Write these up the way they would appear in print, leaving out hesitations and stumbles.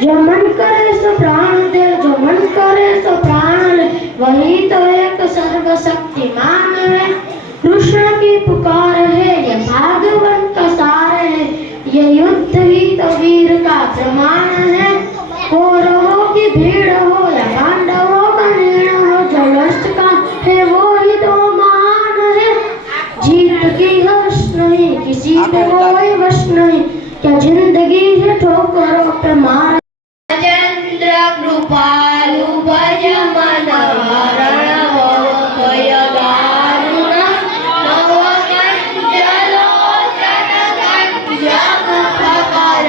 जो मन करे सो प्राण दे, जो मन करे सो प्राण ले, वही तो एक सर्वशक्तिमान है। कृष्ण की पुकार है, ये भागवत का सार है, ये युद्ध ही तो वीर का प्रमाण है। कौरवों की भीड़ हो या पांडवों का नीण हो, जो लश्कर का है वो ही तो महान है। जीत की हर्ष नहीं, किसी पे कोई वश नहीं, क्या जिंदगी है ठोकरों पे मार। चंद्र कृपालु भज मन हरण हो भय दारुण, नव कंचलो जग जग फकर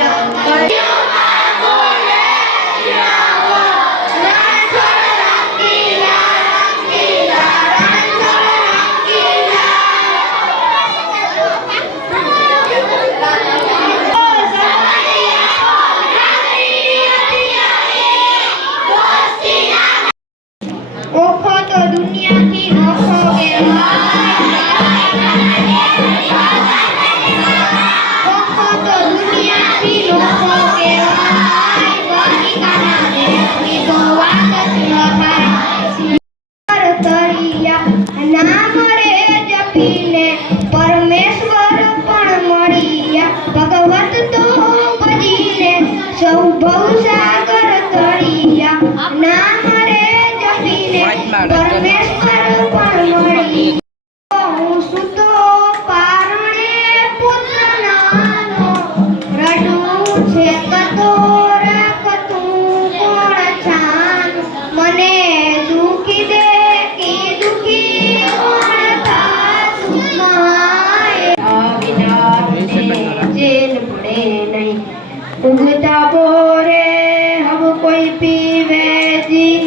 ओखो तो दुनिया की नोखोगे ओखो तो दुनिया की नोखोगे वही काना देखी तो वाकस लखार तरिया नाम रे जपीने परमेश्वर पण मळिया भगवत तो भजीने सौ भवसागर तरिया नाम रे जपीने परमेश्वर पण मळिया હું સુતો પારણે પુત્રનાનો રડું છે કતોર કતું કોણ છાન મને દુખી કોણ થાતું માય જેલ પડે નહીં ઉગતા બોરે હમ કોઈ પીવે જી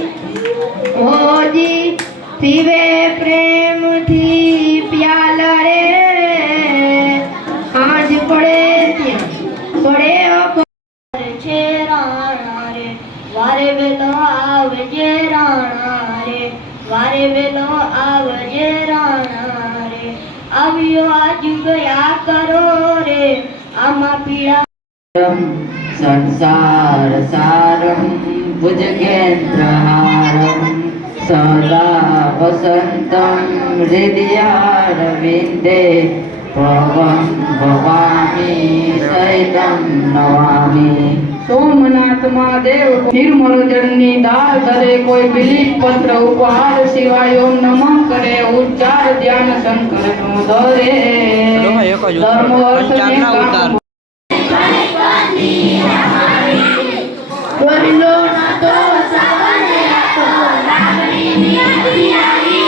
ઓ જી પીવે પ્રેમ થી પ્યાલ રે આજ પડે ત્યાં પડે છે રાણા રે વારે વેલો આવજે રાણા રે વારે વેલો આવજે રાણા રે આવ્યો આજ ગયા કરો રે આમાં પીડા संसार सारम भुजगेन्द्रहारम सदा वसंतम हृदयारविंदे पवन भवामी सहितम नवामी। सोमनाथ महादेव निर्मल जन्नी दाल धरे कोई बिलीप पत्र उपहार सिवाय ओम नमः करे उच्चार ध्यान शंकर नो धरे धर्म अर्थ ने काम बोलो ना तो सावने तो लागणी नियति आई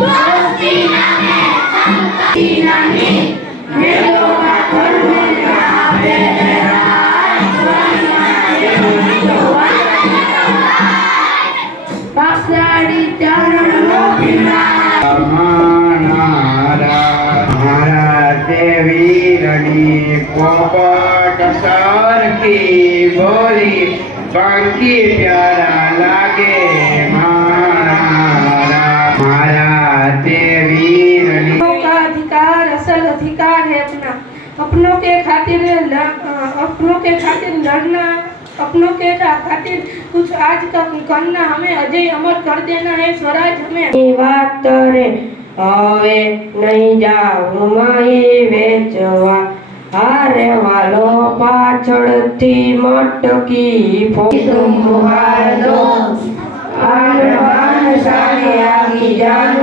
दोस्ती नामे संगति नामे मेलो का कर्म आवे पाखड़ी चरण नो बिना मारा देवी रणी पोपट सरखी बोली बाकी प्यारा लागे मारा देवी रणी का अधिकार असल अधिकार है अपनों के खातिर लड़ना, अपनों के खातिर कुछ आज का करना, हमें अजय अमर कर देना है स्वराज हमें। बात रे હવે નહીં જાઉં માહી વેચવા હારે વાલો પાછળથી મટકી ફોડો આન સાને આવી જાન